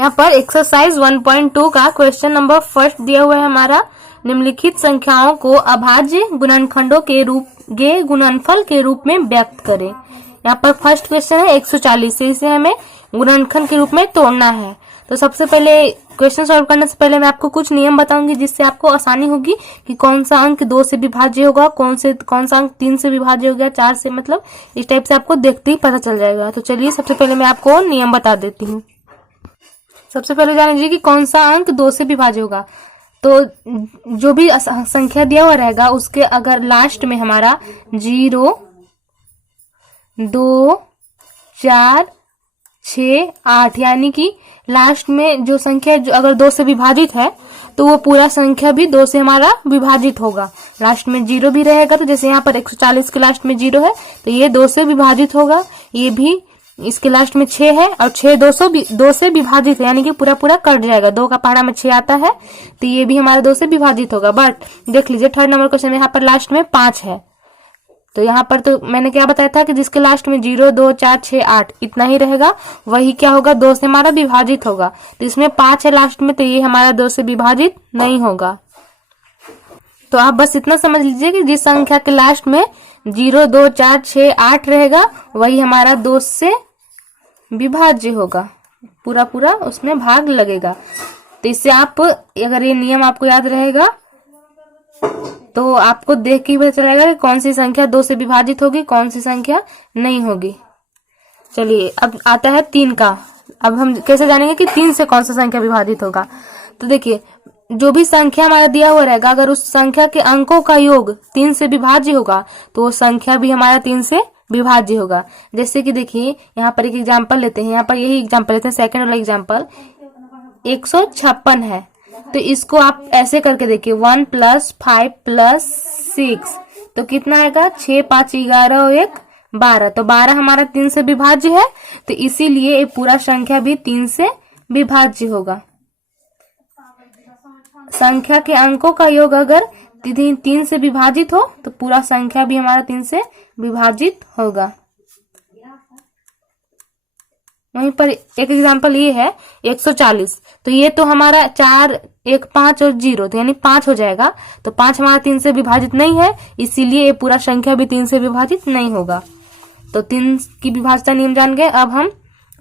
यहाँ पर एक्सरसाइज 1.2 का क्वेश्चन नंबर फर्स्ट दिया हुआ है हमारा। निम्नलिखित संख्याओं को अभाज्य गुणनखंडों के गुणनफल के रूप में व्यक्त करें। यहाँ पर फर्स्ट क्वेश्चन है 140 से इसे हमें गुणनखंड के रूप में तोड़ना है। तो सबसे पहले क्वेश्चन सॉल्व करने से पहले मैं आपको कुछ नियम बताऊंगी जिससे आपको आसानी होगी कि कौन सा अंक 2 से विभाज्य होगा, कौन सा अंक 3 से विभाज्य हो गया, 4 से, मतलब इस टाइप से आपको देखते ही पता चल जाएगा। तो चलिए सबसे पहले मैं आपको नियम बता देती हूँ। सबसे पहले जान लीजिए कि कौन सा अंक 2 से विभाज्य होगा। तो जो भी संख्या दिया हुआ रहेगा उसके अगर लास्ट में हमारा 0, 2, 4, 6, 8 यानी कि लास्ट में जो संख्या जो अगर 2 से विभाजित है तो वो पूरा संख्या भी 2 से हमारा विभाजित होगा। लास्ट में 0 भी रहेगा, तो जैसे यहाँ पर 140 के लास्ट में 0 है तो ये 2 से विभाजित होगा। ये भी इसके लास्ट में 6 है और 6 2 से विभाजित है यानी कि पूरा पूरा कट जाएगा। 2 का पहाड़ा में 6 आता है तो ये भी हमारा 2 से विभाजित होगा। बट देख लीजिए थर्ड नंबर क्वेश्चन में यहाँ पर लास्ट में 5 है। तो यहाँ पर तो मैंने क्या बताया था कि जिसके लास्ट में 0, 2, 4, 6, 8 इतना ही रहेगा वही क्या होगा 2 से हमारा विभाजित होगा। तो इसमें 5 है लास्ट में तो ये हमारा 2 से विभाजित नहीं होगा। तो आप बस इतना समझ लीजिए कि जिस संख्या के लास्ट में 0, 2, 4, 6, 8 रहेगा वही हमारा 2 से विभाज्य होगा, पूरा पूरा उसमें भाग लगेगा। तो इससे आप अगर ये नियम आपको याद रहेगा तो आपको देख के ही पता चलेगा कि कौन सी संख्या 2 से विभाजित होगी, कौन सी संख्या नहीं होगी। चलिए अब आता है 3 का। अब हम कैसे जानेंगे कि 3 से कौन सा संख्या विभाजित होगा। तो देखिए जो भी संख्या हमारा दिया हुआ रहेगा अगर उस संख्या के अंकों का योग 3 से विभाज्य होगा तो वो संख्या भी हमारा 3 से विभाज्य होगा। जैसे कि देखिए यहाँ पर एक एग्जाम्पल लेते हैं, यहाँ पर यही एग्जाम्पल लेते हैं, सेकंड वाला एग्जाम्पल 156 है। तो इसको आप ऐसे करके देखिए 1 + 5 + 6 तो कितना आएगा 6, 5, 11 और 1 12। तो 12 हमारा 3 से विभाज्य है तो इसीलिए ये पूरा संख्या भी 3 से विभाज्य होगा। संख्या के अंकों का योग अगर 3 से विभाजित हो तो पूरा संख्या भी हमारा 3 से विभाजित होगा। वहीं पर एक एग्जांपल ये है 140। तो ये तो हमारा 4, 1, 5 और 0 तो यानी 5 हो जाएगा। तो 5 हमारा 3 से विभाजित नहीं है इसीलिए ये पूरा संख्या भी 3 से विभाजित नहीं होगा। तो 3 की विभाज्यता नियम जान गए। अब हम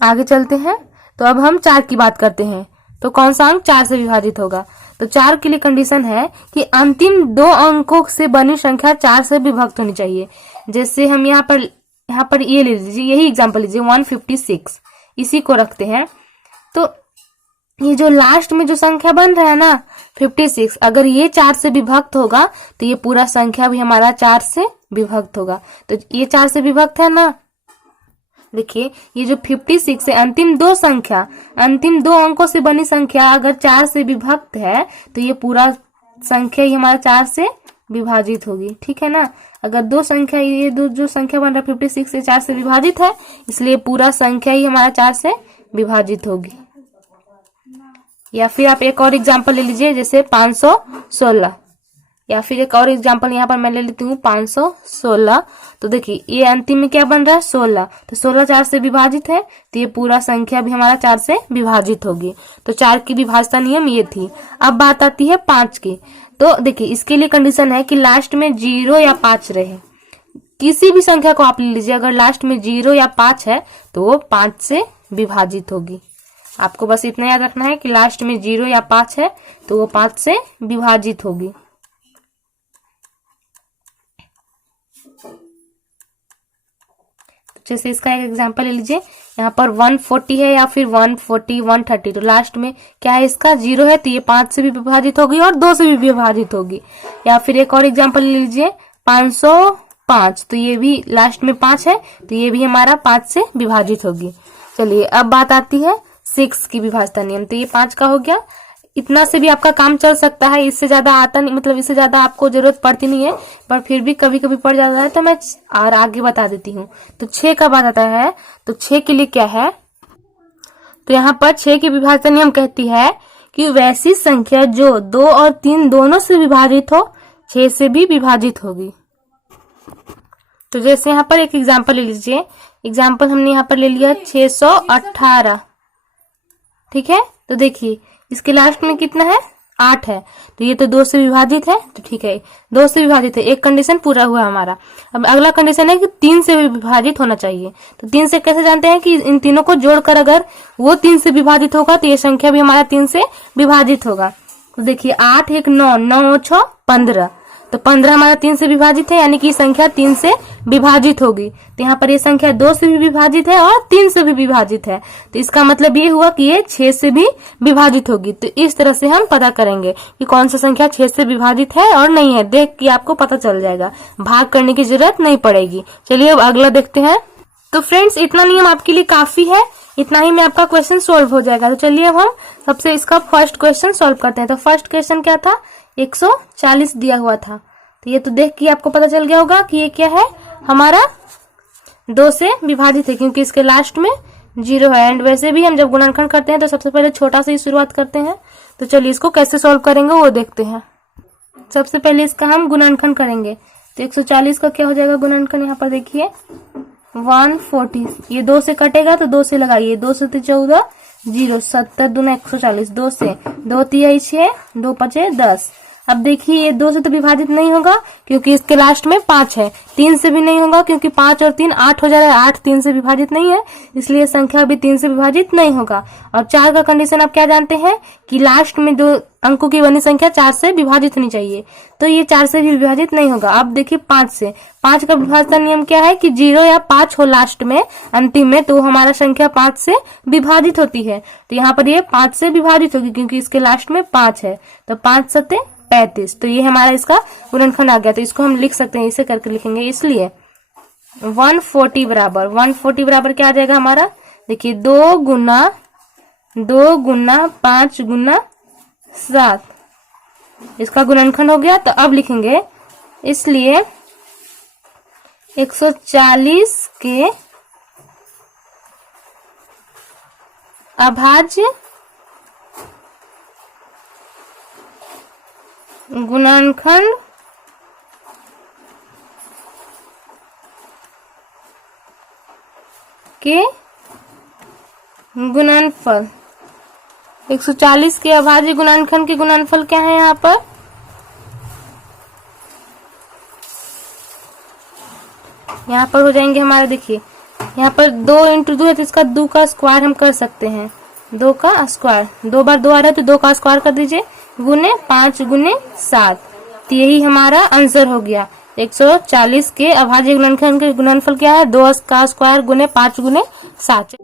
आगे चलते हैं। तो अब हम 4 की बात करते हैं। तो कौन सा अंक 4 से विभाजित होगा। तो 4 के लिए कंडीशन है कि अंतिम 2 अंकों से बनी संख्या 4 से विभक्त होनी चाहिए। जैसे हम यहाँ पर ये ले लीजिए, यही एग्जांपल लीजिए 156, इसी को रखते हैं। तो ये जो लास्ट में जो संख्या बन रहा है ना 56, अगर ये 4 से विभक्त होगा तो ये पूरा संख्या भी हमारा 4 से विभक्त होगा। तो ये 4 से विभक्त है ना। देखिए ये जो 56 है अंतिम 2 अंकों से बनी संख्या अगर 4 से विभक्त है तो ये पूरा संख्या ही हमारा 4 से विभाजित होगी। ठीक है ना। अगर दो संख्या ये जो संख्या बन रहा है 56 से 4 से विभाजित है इसलिए पूरा संख्या ही हमारा 4 से विभाजित होगी। या फिर आप एक और एग्जांपल ले लीजिए जैसे 516, या फिर एक और एग्जांपल यहाँ पर मैं ले लेती हूँ 516। तो देखिए ये अंतिम में क्या बन रहा है 16, तो 16 4 से विभाजित है तो ये पूरा संख्या भी हमारा 4 से विभाजित होगी। तो 4 की विभाज्यता नियम ये थी। अब बात आती है 5 की। तो देखिए इसके लिए कंडीशन है कि लास्ट में 0 या 5 रहे। किसी भी संख्या को आप ले लीजिए अगर लास्ट में 0 या 5 है तो वो 5 से विभाजित होगी। आपको बस इतना याद रखना है कि लास्ट में 0 या 5 है तो वो 5 से विभाजित होगी। जैसे इसका एक एग्जांपल ले लीजिए, यहाँ पर 140 है या फिर 140, 130। तो लास्ट में क्या है इसका 0 है तो ये 5 से भी विभाजित होगी और 2 से भी विभाजित होगी। या फिर एक और एग्जांपल ले लीजिए 505। तो ये भी लास्ट में 5 है तो ये भी हमारा 5 से विभाजित होगी। चलिए अब बात आती है 6 की विभाज्यता नियम। तो ये 5 का हो गया। इतना से भी आपका काम चल सकता है, इससे ज्यादा आता नहीं, मतलब इससे ज्यादा आपको जरूरत पड़ती नहीं है, पर फिर भी कभी कभी पड़ जाता है तो मैं और आगे बता देती हूँ। तो 6 का बात आता है। तो 6 के लिए क्या है, तो यहाँ पर 6 की विभाज्यता नियम कहती है कि वैसी संख्या जो 2 और 3 दोनों से विभाजित हो 6 से भी विभाजित होगी। तो जैसे यहाँ पर एक एग्जाम्पल ले लीजिए। एग्जाम्पल हमने यहाँ पर ले लिया 618। ठीक है, तो देखिए इसके लास्ट में कितना है, 8 है, तो ये तो 2 से विभाजित है, तो ठीक है 2 से विभाजित है, एक कंडीशन पूरा हुआ हमारा। अब अगला कंडीशन है कि 3 से विभाजित होना चाहिए। तो 3 से कैसे जानते हैं कि इन तीनों को जोड़कर अगर वो 3 से विभाजित होगा तो ये संख्या भी हमारा 3 से विभाजित होगा। तो देखिए 8 1 9, 9 6 15, तो 15 हमारा 3 से विभाजित है, यानी कि संख्या 3 से विभाजित होगी। तो यहाँ पर ये संख्या 2 से भी विभाजित है और 3 से भी विभाजित है, तो इसका मतलब ये हुआ कि ये 6 से भी विभाजित होगी। तो इस तरह से हम पता करेंगे कि कौन सा संख्या 6 से विभाजित है और नहीं है, देख के आपको पता चल जाएगा, भाग करने की जरूरत नहीं पड़ेगी। चलिए अब अगला देखते हैं। तो फ्रेंड्स इतना नियम आपके लिए काफी है, इतना ही में आपका क्वेश्चन सोल्व हो जाएगा। तो चलिए अब हम सबसे इसका फर्स्ट क्वेश्चन सोल्व करते हैं। तो फर्स्ट क्वेश्चन क्या था, 140 दिया हुआ था, तो ये तो देख के आपको पता चल गया होगा कि ये क्या है, हमारा 2 से विभाजित है, क्योंकि इसके लास्ट में 0 है। एंड वैसे भी हम जब गुणनखंड करते हैं तो सबसे पहले छोटा से ही शुरुआत करते हैं। तो चलिए इसको कैसे सोल्व करेंगे वो देखते हैं। सबसे पहले इसका हम गुणनखंड करेंगे। तो 140 का क्या हो जाएगा गुणनखंड, यहाँ पर देखिए 140, ये 2 से कटेगा तो 2 से लगाइए, 2 से 14 0, 70 दूना 140, 2 से 2 तिहाई 6, 2 पचे 10। अब देखिए ये 2 से तो विभाजित नहीं होगा क्योंकि इसके लास्ट में 5 है, 3 से भी नहीं होगा क्योंकि 5 और 3 8 हो जाएगा, 8 3 से विभाजित नहीं है, इसलिए संख्या भी 3 से विभाजित नहीं होगा। और 4 का कंडीशन आप क्या जानते हैं कि लास्ट में 2 अंकों की बनी संख्या 4 से विभाजित होनी चाहिए, तो ये 4 से भी विभाजित नहीं होगा। अब देखिए 5 से, 5 का विभाजन नियम क्या है कि 0 या 5 हो लास्ट में अंतिम में, तो हमारा संख्या 5 से विभाजित होती है। तो यहाँ पर ये 5 से विभाजित होगी क्योंकि इसके लास्ट में 5 है, तो 5 सत्ते 35, तो ये हमारा इसका गुणनखंड आ गया। तो इसको हम लिख सकते हैं, इसे करके लिखेंगे, इसलिए 140 बराबर क्या आ जाएगा हमारा, देखिए 2 गुना 5 गुना 7, इसका गुणनखंड हो गया। तो अब लिखेंगे, इसलिए 140 के अभाज्य गुणनखंड के गुणनफल, 140 के अभाज्य गुणनखंड के गुणनफल क्या है यहाँ पर, यहाँ पर हो जाएंगे हमारे, देखिए यहाँ पर 2 × 2 है तो इसका 2 का स्क्वायर हम कर सकते हैं, 2 का स्क्वायर, 2 बार 2 आ रहा है तो 2 का स्क्वायर कर दीजिए, गुने 5 गुने 7, तो यही हमारा आंसर हो गया। 140 के अभाज्य गुणनखंड के गुणनफल क्या है, 2 का स्क्वायर गुने 5 गुने 7।